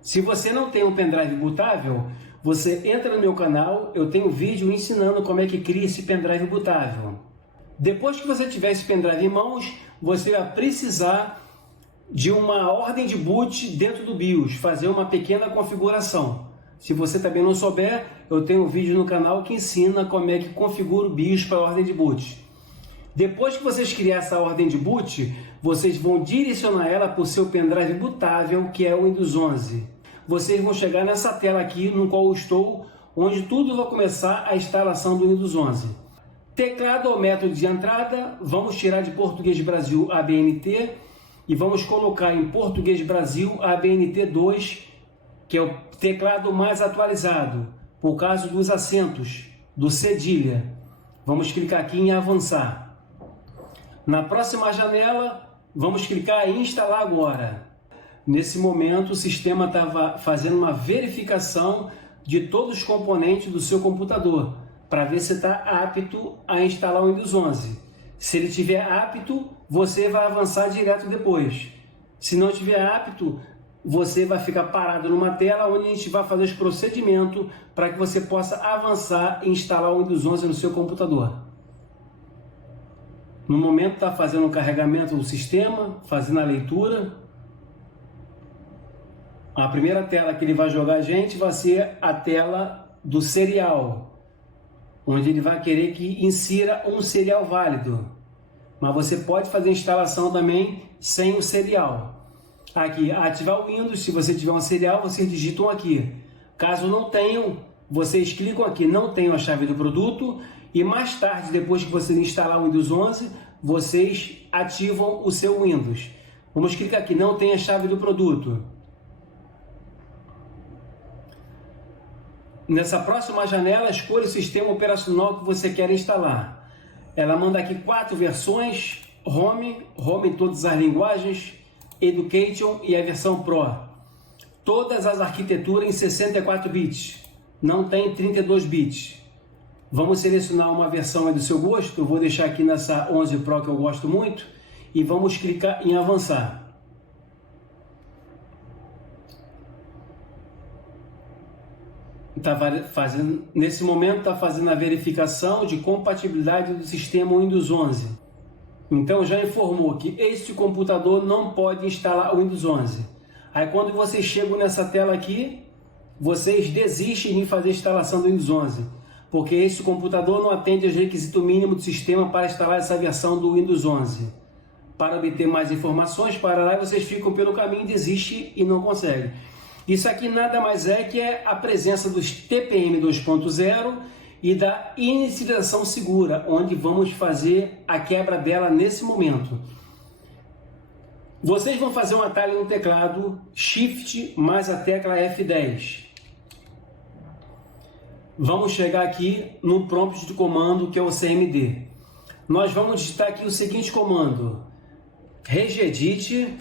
Se você não tem um pendrive bootável, você entra no meu canal, eu tenho vídeo ensinando como é que cria esse pendrive bootável. Depois que você tiver esse pendrive em mãos, você vai precisar de uma ordem de boot dentro do BIOS, fazer uma pequena configuração. Se você também não souber, eu tenho um vídeo no canal que ensina como é que configura o BIOS para a ordem de boot. Depois que vocês criarem essa ordem de boot, vocês vão direcionar ela para o seu pendrive bootável, que é o Windows 11. Vocês vão chegar nessa tela aqui no qual eu estou, onde tudo vai começar a instalação do Windows 11. Teclado ou método de entrada, vamos tirar de Português Brasil ABNT e vamos colocar em Português Brasil ABNT2, que é o teclado mais atualizado, por causa dos acentos, do cedilha. Vamos clicar aqui em avançar. Na próxima janela, vamos clicar em instalar agora. Nesse momento, o sistema estava fazendo uma verificação de todos os componentes do seu computador, para ver se está apto a instalar o Windows 11. Se ele estiver apto, você vai avançar direto depois. Se não estiver apto, você vai ficar parado numa tela onde a gente vai fazer os procedimentos para que você possa avançar e instalar o Windows 11 no seu computador. No momento está fazendo o carregamento do sistema, fazendo a leitura. A primeira tela que ele vai jogar a gente vai ser a tela do serial, onde ele vai querer que insira um serial válido. Mas você pode fazer a instalação também sem o serial. Aqui, ativar o Windows, se você tiver um serial, vocês digitam aqui. Caso não tenham, vocês clicam aqui, não tenham a chave do produto, e mais tarde, depois que vocês instalar o Windows 11, vocês ativam o seu Windows. Vamos clicar aqui, não tem a chave do produto. Nessa próxima janela, escolha o sistema operacional que você quer instalar. Ela manda aqui 4 versões: Home em todas as linguagens, Education e a versão Pro. Todas as arquiteturas em 64 bits, não tem 32 bits. Vamos selecionar uma versão do seu gosto, eu vou deixar aqui nessa 11 Pro que eu gosto muito, e vamos clicar em avançar. Nesse momento está fazendo a verificação de compatibilidade do sistema Windows 11. Então já informou que este computador não pode instalar o Windows 11. Aí quando vocês chegam nessa tela aqui, vocês desistem de fazer a instalação do Windows 11, porque este computador não atende aos requisitos mínimos do sistema para instalar essa versão do Windows 11. Para obter mais informações, para lá vocês ficam pelo caminho, desistem e não conseguem. Isso aqui nada mais é que a presença dos TPM 2.0 e da inicialização segura, onde vamos fazer a quebra dela nesse momento. Vocês vão fazer um atalho no teclado Shift mais a tecla F10. Vamos chegar aqui no prompt de comando, que é o CMD. Nós vamos digitar aqui o seguinte comando: regedit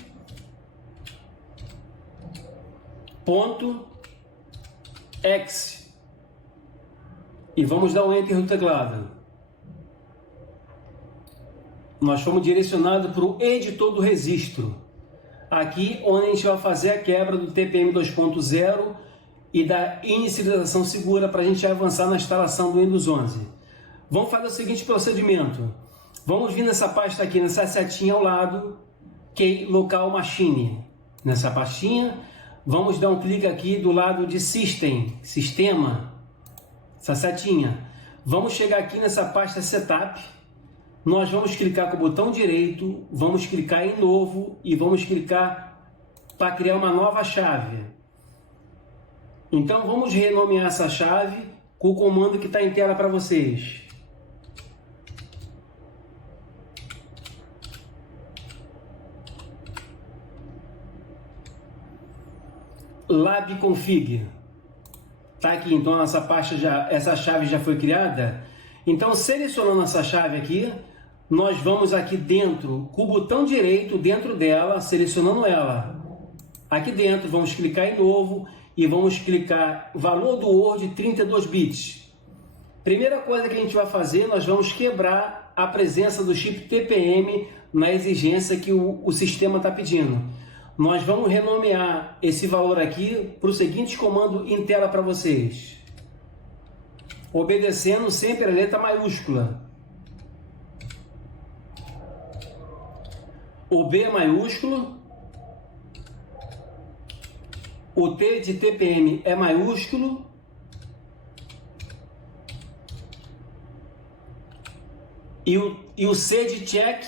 .exe e vamos dar um Enter no teclado. Nós fomos direcionados para o editor do registro, aqui onde a gente vai fazer a quebra do TPM 2.0 e da inicialização segura para a gente avançar na instalação do Windows 11. Vamos fazer o seguinte procedimento: vamos vir nessa pasta aqui, nessa setinha ao lado, que é Local Machine. Nessa pastinha, vamos dar um clique aqui do lado de System, Sistema, essa setinha. Vamos chegar aqui nessa pasta Setup. Nós vamos clicar com o botão direito, vamos clicar em Novo e vamos clicar para criar uma nova chave. Então vamos renomear essa chave com o comando que está em tela para vocês. labconfig. Tá aqui, então essa chave já foi criada. Então, selecionando essa chave aqui, nós vamos aqui dentro, com o botão direito dentro dela, selecionando ela. Aqui dentro, vamos clicar em novo e vamos clicar valor do Word 32 bits. Primeira coisa que a gente vai fazer, nós vamos quebrar a presença do chip TPM na exigência que o sistema está pedindo. nós vamos renomear esse valor aqui para o seguinte comando em tela para vocês, obedecendo sempre a letra maiúscula. O B é maiúsculo, o T de TPM é maiúsculo, e o C de check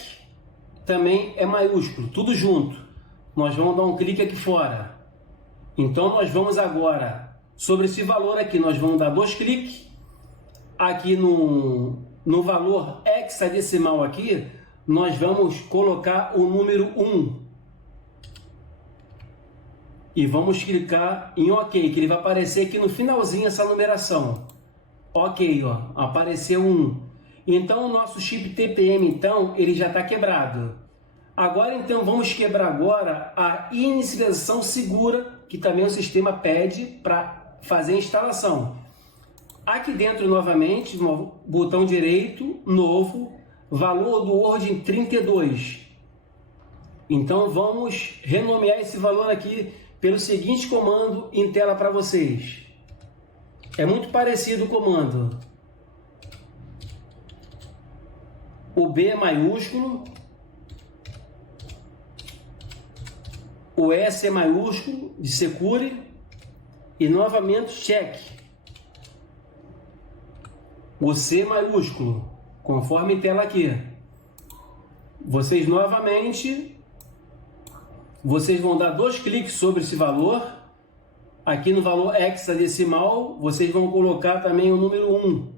também é maiúsculo, tudo junto. Nós vamos dar um clique aqui fora. Então nós vamos agora, sobre esse valor aqui, nós vamos dar 2 cliques. Aqui no valor hexadecimal aqui, nós vamos colocar o número 1. E vamos clicar em OK, que ele vai aparecer aqui no finalzinho essa numeração. OK, ó, apareceu 1. Então o nosso chip TPM, então, ele já está quebrado. Agora, então, vamos quebrar agora a inicialização segura, que também o sistema pede para fazer a instalação. Aqui dentro, novamente, no botão direito, novo, valor do Word 32. Então, vamos renomear esse valor aqui pelo seguinte comando em tela para vocês. É muito parecido o comando. O B é maiúsculo, o S é maiúsculo, de secure, e novamente check. O C é maiúsculo, conforme tela aqui. Vocês novamente, vocês vão dar 2 cliques sobre esse valor. Aqui no valor hexadecimal, vocês vão colocar também o número 1.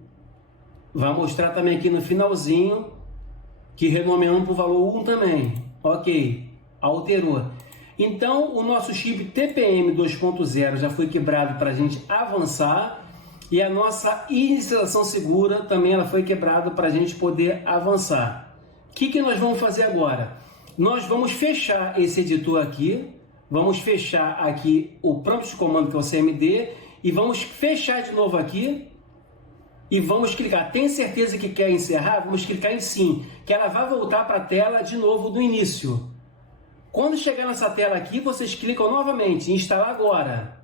Vai mostrar também aqui no finalzinho, que renomeamos para o valor 1 também. OK, alterou. Então, o nosso chip TPM 2.0 já foi quebrado para a gente avançar, e a nossa inicialização segura também ela foi quebrada para a gente poder avançar. O que nós vamos fazer agora? Nós vamos fechar esse editor aqui, vamos fechar aqui o prompt de comando, que é o CMD, e vamos fechar de novo aqui, e vamos clicar. Tem certeza que quer encerrar? Vamos clicar em sim, que ela vai voltar para a tela de novo do início. Quando chegar nessa tela aqui, vocês clicam novamente em instalar agora,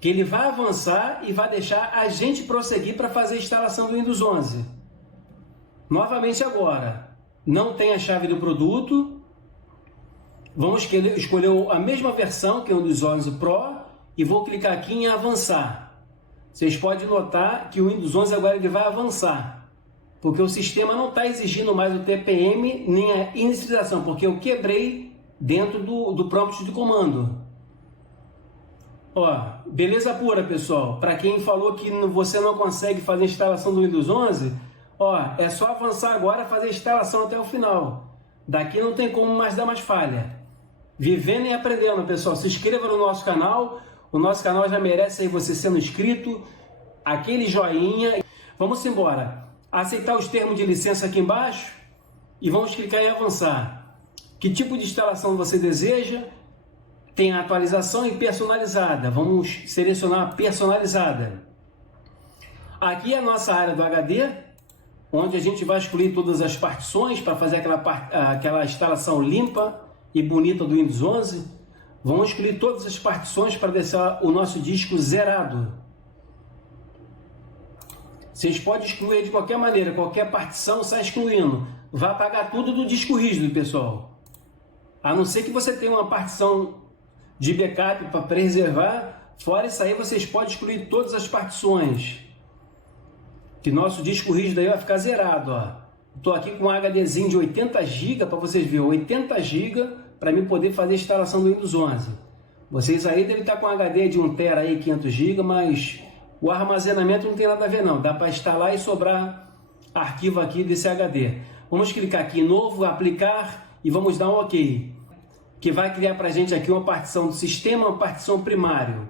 que ele vai avançar e vai deixar a gente prosseguir para fazer a instalação do Windows 11. Novamente agora, não tem a chave do produto, vamos escolher a mesma versão, que é o Windows 11 Pro, e vou clicar aqui em avançar. Vocês podem notar que o Windows 11 agora ele vai avançar, porque o sistema não está exigindo mais o TPM nem a inicialização, porque eu quebrei dentro do prompt de comando. Ó, beleza pura, pessoal. Para quem falou que você não consegue fazer a instalação do Windows 11, ó, é só avançar agora e fazer a instalação até o final. Daqui não tem como mais dar mais falha. Vivendo e aprendendo, pessoal. Se inscreva no nosso canal. O nosso canal já merece aí você sendo inscrito, aquele joinha. Vamos embora. Aceitar os termos de licença aqui embaixo e vamos clicar em avançar. Que tipo de instalação você deseja? Tem a atualização e personalizada. Vamos selecionar personalizada. Aqui é a nossa área do HD, onde a gente vai excluir todas as partições para fazer aquela instalação limpa e bonita do Windows 11. Vamos excluir todas as partições para deixar o nosso disco zerado. Vocês podem excluir de qualquer maneira, qualquer partição sai excluindo. Vai apagar tudo do disco rígido, pessoal. A não ser que você tenha uma partição de backup para preservar. Fora isso aí, vocês podem excluir todas as partições. Que nosso disco rígido aí vai ficar zerado. Estou aqui com um HDzinho de 80 GB para vocês verem. 80 GB para mim poder fazer a instalação do Windows 11. Vocês aí devem estar com um HD de 1 TB aí, 500 GB, mas o armazenamento não tem nada a ver não. Dá para instalar e sobrar arquivo aqui desse HD. Vamos clicar aqui em novo, aplicar e vamos dar um OK. Que vai criar para a gente aqui uma partição do sistema, uma partição primário.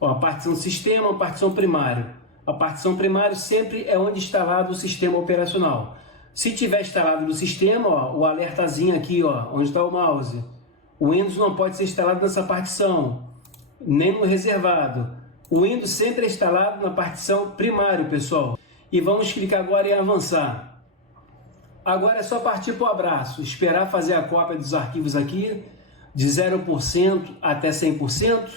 Ó, a partição do sistema, uma partição primário. A partição primário sempre é onde está instalado o sistema operacional. Se tiver instalado no sistema, ó, o alertazinho aqui, ó, onde está o mouse, o Windows não pode ser instalado nessa partição, nem no reservado. O Windows sempre é instalado na partição primário, pessoal. E vamos clicar agora em avançar. Agora é só partir para o abraço, esperar fazer a cópia dos arquivos aqui. de 0% até 100%,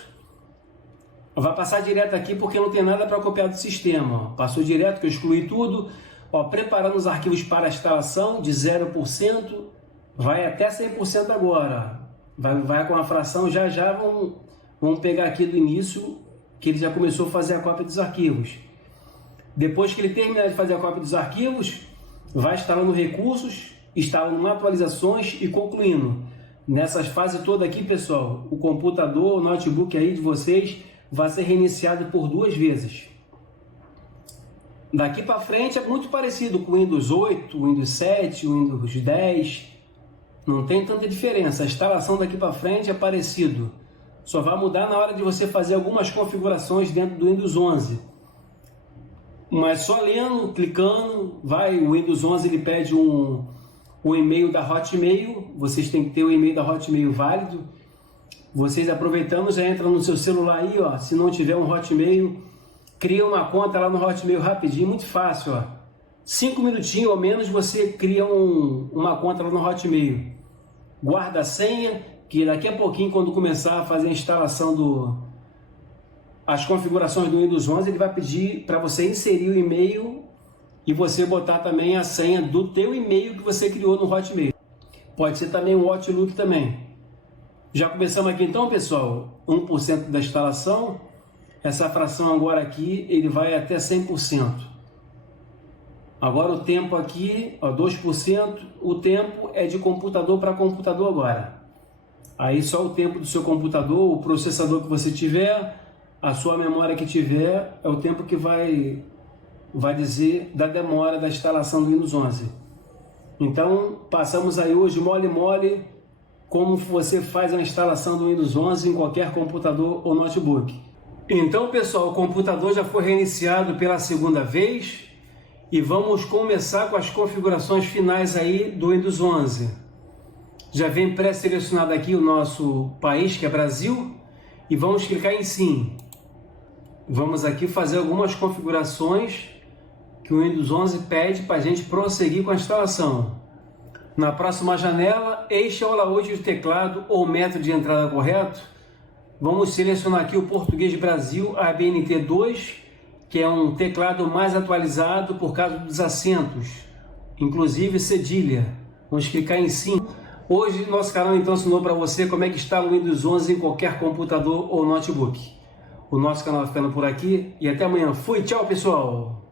vai passar direto aqui porque não tem nada para copiar do sistema. Ó. Passou direto, que eu excluí tudo. Ó, preparando os arquivos para a instalação de 0%, vai até 100% agora. Vai com a fração, já vamos pegar aqui do início, que ele já começou a fazer a cópia dos arquivos. Depois que ele terminar de fazer a cópia dos arquivos, vai instalando recursos, instalando atualizações e concluindo. Nessas fases todas aqui, pessoal, o computador, o notebook aí de vocês vai ser reiniciado por 2 vezes. Daqui para frente é muito parecido com o Windows 8, o Windows 7, o Windows 10. Não tem tanta diferença. A instalação daqui para frente é parecido. Só vai mudar na hora de você fazer algumas configurações dentro do Windows 11. Mas só lendo, clicando, o Windows 11 ele pede um e-mail da Hotmail. Vocês têm que ter o e-mail da Hotmail válido. Vocês aproveitando, já entram no seu celular aí, ó. Se não tiver um Hotmail, cria uma conta lá no Hotmail rapidinho, muito fácil, ó. 5 minutinhos ou menos você cria uma conta lá no Hotmail. Guarda a senha, que daqui a pouquinho, quando começar a fazer a instalação as configurações do Windows 11, ele vai pedir para você inserir o e-mail e você botar também a senha do teu e-mail que você criou no Hotmail. Pode ser também o Outlook também. Já começamos aqui então, pessoal, 1% da instalação. Essa fração agora aqui, ele vai até 100%. Agora o tempo aqui, ó, 2%, o tempo é de computador para computador agora. Aí só o tempo do seu computador, o processador que você tiver, a sua memória que tiver, é o tempo que vai dizer da demora da instalação do Windows 11. Então, passamos aí hoje mole como você faz a instalação do Windows 11 em qualquer computador ou notebook. Então, pessoal, o computador já foi reiniciado pela 2ª vez e vamos começar com as configurações finais aí do Windows 11. Já vem pré-selecionado aqui o nosso país, que é Brasil, e vamos clicar em Sim. Vamos aqui fazer algumas configurações que o Windows 11 pede para a gente prosseguir com a instalação. Na próxima janela, este é o layout do teclado ou método de entrada correto. Vamos selecionar aqui o Português Brasil ABNT2, que é um teclado mais atualizado por causa dos acentos, inclusive cedilha. Vamos clicar em Sim. Hoje, nosso canal então ensinou para você como é que instala o Windows 11 em qualquer computador ou notebook. O nosso canal vai ficando por aqui e até amanhã. Fui, tchau pessoal!